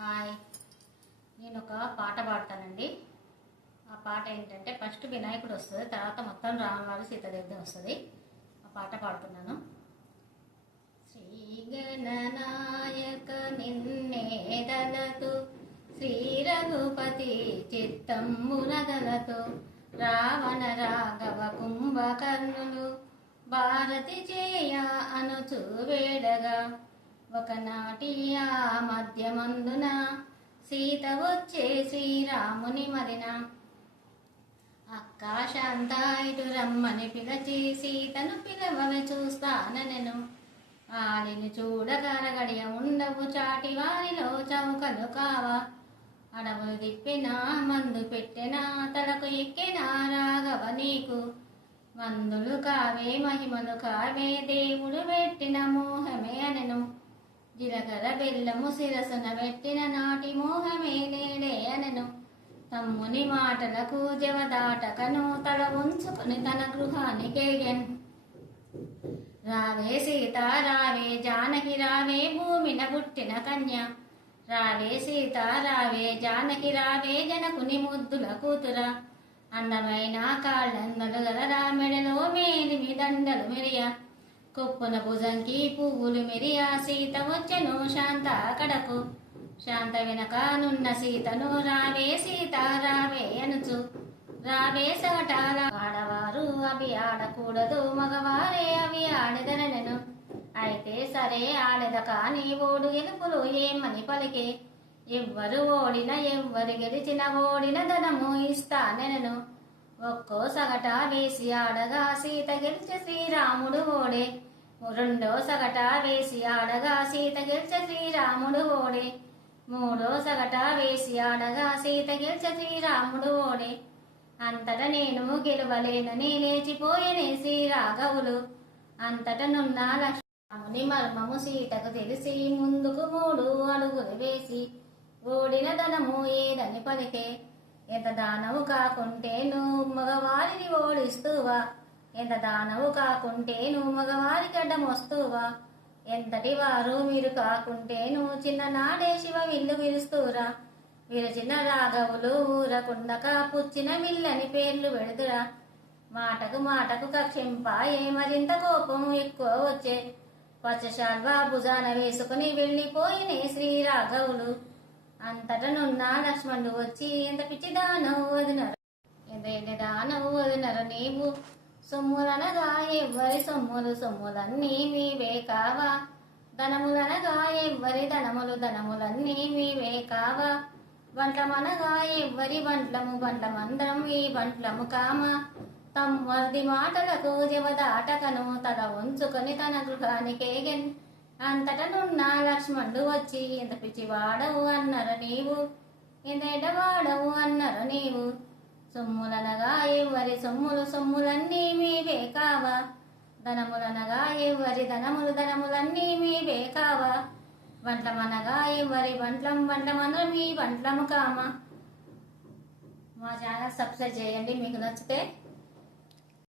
Hi. నేను ఒక పాట పాడతానండి. ఆ పాట ఏంటంటే ఫస్ట్ వినాయకుడు వస్తుంది తర్వాత మొత్తం రామవారి సీతాదేవి వస్తుంది. ఆ పాట పాడుతున్నాను. శ్రీ గణనాయక నిన్నేదలతు శ్రీ రఘుపతి చిత్తమ్మునదలతో రావణ రాఘవ కుంభకర్ణులు భారతి చేయ అనుచు వేడగా ఒకనాటి ఆ మధ్యమందున సీత వచ్చే శ్రీరాముని మరిన. అక్క శాంత ఇటు రమ్మని పిలచి సీతను పిలవని చూస్తానెను ఆలిని చూడగలగడియ ఉండవు చాటి వారిలో చౌకలు కావా. అడవులు తిప్పినా మందు పెట్టినా తలకు ఎక్కినా రాఘవ నీకు. మందులు కావే మహిమలు కావే దేవుడు పెట్టిన మోహమే అనెను. జీలకర్ర బెల్లము శిరసున పెట్టిన నాటి మోహమే లేడే అనెను తమ్ముని మాటలకు జవదాటకను తల ఉంచుకుని తన గృహానికేగెన్ రావే సీత రావే జానకి రావే భూమిన పుట్టిన కన్య. రావే సీత రావే జానకి రావే జనకుని ముద్దుల కూతుర. అందమైన కాళ్ళందలు గల రామెడలో మేలిమి దండలు మెరియ. కుప్పన భుజంకి పువ్వులు మెరియ సీత వచ్చెను శాంత కడకు. శాంత వెనక నున్న సీతను రావే సీత రావే అనుచు. రావే సగటాల ఆడవారు అవి ఆడకూడదు మగవారే అవి ఆడదనను అయితే సరే ఆడద కాని ఓడు గెలుపులు ఏమని పలికే? ఎవ్వరు ఓడిన ఎవ్వరు గెలిచిన ఓడిన ధనము ఇస్తానెనను. ఒక్కో సగట వేసి ఆడగా సీత గెలిచే శ్రీరాముడు ఓడే. రెండో సగట వేసి ఆడగా సీత గెలిచే శ్రీరాముడు ఓడే. మూడో సగట వేసి ఆడగా సీత గెలిచే శ్రీరాముడు ఓడే. అంతట నేను గెలవలేనని లేచిపోయనే శ్రీరాఘవులు. అంతట నున్న లక్ష్మణుని మర్మము సీతకు తెలిసి ముందుకు మూడు అడుగులు వేసి ఓడిన ధనము ఏదని పలికే ఎంత దానవు కాకుంటే నువ్వు మగవారిని ఓడిస్తువా? ఎంత దానవు కాకుంటే నువ్వు మగవారికి అడ్డమొస్తూవా ఎంతటి వారు మీరు కాకుంటే నువ్వు చిన్ననాడే శివ విల్లు విరుస్తురా? విరచిన రాఘవులు ఊరకుండక పుచ్చిన మిల్లని పేర్లు పెడుతురా? మాటకు మాటకు కక్షింపాయే మరింత కోపం ఎక్కువ వచ్చే. పచ్చశాల్వ భుజాన వేసుకుని వెళ్ళిపోయినే శ్రీ రాఘవులు. అంతటనున్న లక్ష్మణుడు వచ్చి ఎంత పిచ్చి దానవు వదినరు? ఎంత ఎన్ని దానవు వదినరు నీవు? సొమ్ములనగా ఎవ్వరి సొమ్ములు సొమ్ములన్నీ మీవే కావా? ధనములనగా ఎవ్వరి ధనములు ధనములన్నీ మీవే కావా? వంటమనగా ఎవ్వరి వంట్లము వంటమందరం ఈ వంట్లము కామ? తమ్మర్ది మాటలకు జవదాటకను తల ఉంచుకొని తన గృహానికేగెన్ అంతటనున్న లక్ష్మణుడు వచ్చి ఎంత పిచ్చివాడవు అన్నారు నీవు. ఎంతెడవాడవు అన్నారు నీవు. సొమ్ములనగా ఎవరి సొమ్ములు సొమ్ములన్నీ మీవే కావా. ధనములనగా ఎవరి ధనములు ధనములన్నీ మీవే కావా. వంటమనగా ఎవరి వంటలం వంటమన మీ వంటలము కామా. మా ఛానల్ సబ్స్క్రైబ్ చేయండి మీకు నచ్చితే